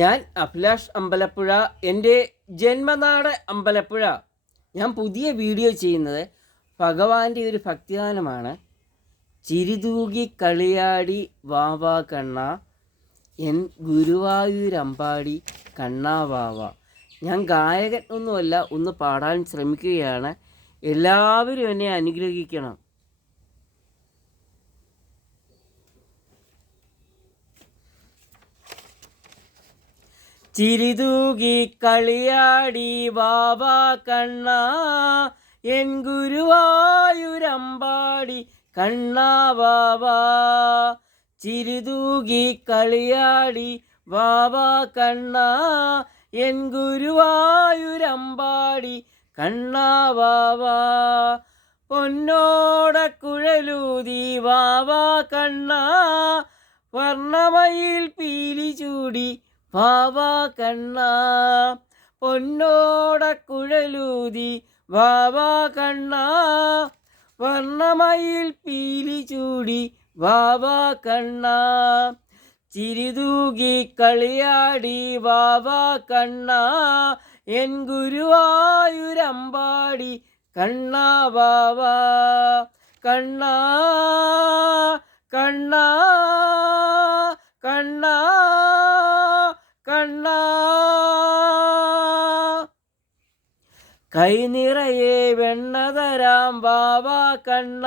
ഞാൻ അഭിലാഷ് അമ്പലപ്പുഴ, എൻ്റെ ജന്മനാട് അമ്പലപ്പുഴ. ഞാൻ പുതിയ വീഡിയോ ചെയ്യുന്നത് ഭഗവാന്റെ ഒരു ഭക്തിഗാനമാണ്. ചിരിതൂകി കളിയാടി വാവാ കണ്ണ, എൻ ഗുരുവായൂരമ്പാടി കണ്ണാ വാവ. ഞാൻ ഗായകൻ ഒന്നുമല്ല, ഒന്ന് പാടാൻ ശ്രമിക്കുകയാണ്. എല്ലാവരും എന്നെ അനുഗ്രഹിക്കണം. ചിരിതൂകി കളിയാടി വാവാ കണ്ണ, എൻ ഗുരുവായൂരമ്പാടി കണ്ണാ വാവാ. ചിരിതൂകി കളിയാടി വാവാ കണ്ണ, എൻ ഗുരുവായൂരമ്പാടി കണ്ണാ വാവാ. പൊന്നോട കുഴലൂതി വാവാ കണ്ണ, വർണ്ണമയിൽ പീലി ചൂടി വാവാ കണ്ണ. പൊന്നോട കുഴലൂതി വാവാ കണ്ണ, വർണ്ണമയിൽ പീലി ചൂടി വാവാ കണ്ണ. ചിരിതൂകി കളിയാടി വാവാ കണ്ണ, എൻ ഗുരുവായൂരമ്പാടി കണ്ണാ വാവാ. കണ്ണാ കണ്ണാ കണ്ണാ കണ്ണാ. കൈ നിറയെ വെണ്ണ തരാം വാവാ കണ്ണ,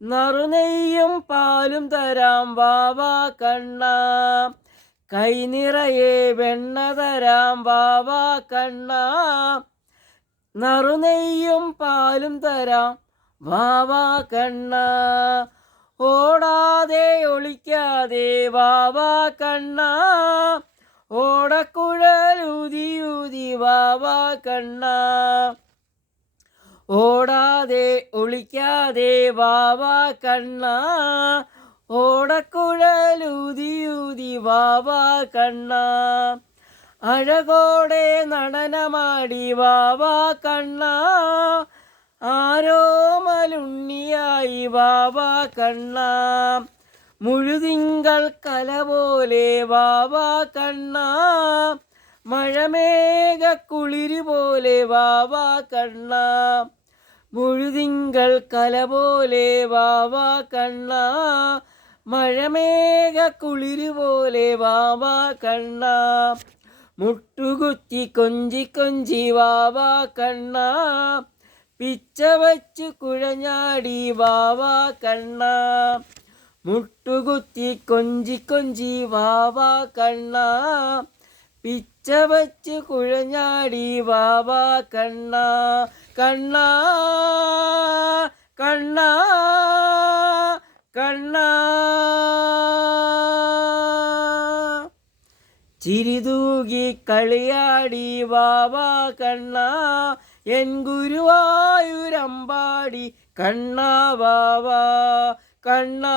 നറുനെയ്യും പാലും തരാം വാവാ കണ്ണ. കൈ നിറയെ വെണ്ണ തരാം വാവാ കണ്ണ, നറുനെയ്യും പാലും തരാം വാവാ കണ്ണ. ഓടാതെ ഒളിക്കാതെ വാവാ കണ്ണ, ഓടക്കുഴലൂതിയൂതി വാവാ കണ്ണ. ഓടാതെ ഒളിക്കാതെ വാവാ കണ്ണ, ഓടക്കുഴലൂതിയൂതി വാവാ കണ്ണ. അഴകോടെ നടനമാടി വാവാ കണ്ണ, ആരോമലുണ്ണിയായി വാവാ കണ്ണ. മുഴുതിങ്കൾ കല പോലെ വാവാ കണ്ണ, മഴമേഘ കുളിര് പോലെ വാവാ കണ്ണ. മുഴുതിങ്കൾ കല പോലെ വാവാ കണ്ണ, മഴമേഘ കുളിര് പോലെ വാവാ കണ്ണ. മുട്ടുകുത്തി കൊഞ്ചി കൊഞ്ചി വാവാ കണ്ണ, പിച്ച വച്ചു കുഴഞ്ഞാടി വാവാ കണ്ണ. മുട്ടുകുത്തി കൊഞ്ചി കൊഞ്ചി വാവാ കണ്ണ, പിച്ച വച്ച് കുഴഞ്ഞാടി വാവാ കണ്ണ. കണ്ണാ കണ്ണാ കണ്ണാ. ചിരിതൂകി കളിയാടി വാവാ കണ്ണ, എൻ ഗുരുവായൂരമ്പാടി കണ്ണാ വാവാ. കണ്ണാ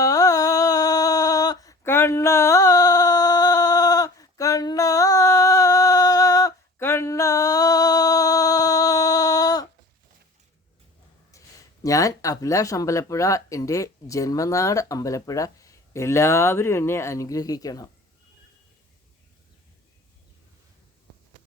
കണ്ണാ കണ്ണാ കണ്ണാ. ഞാൻ അഭിലാഷ് അമ്പലപ്പുഴ, എൻ്റെ ജന്മനാട് അമ്പലപ്പുഴ. എല്ലാവരും എന്നെ അനുഗ്രഹിക്കണം.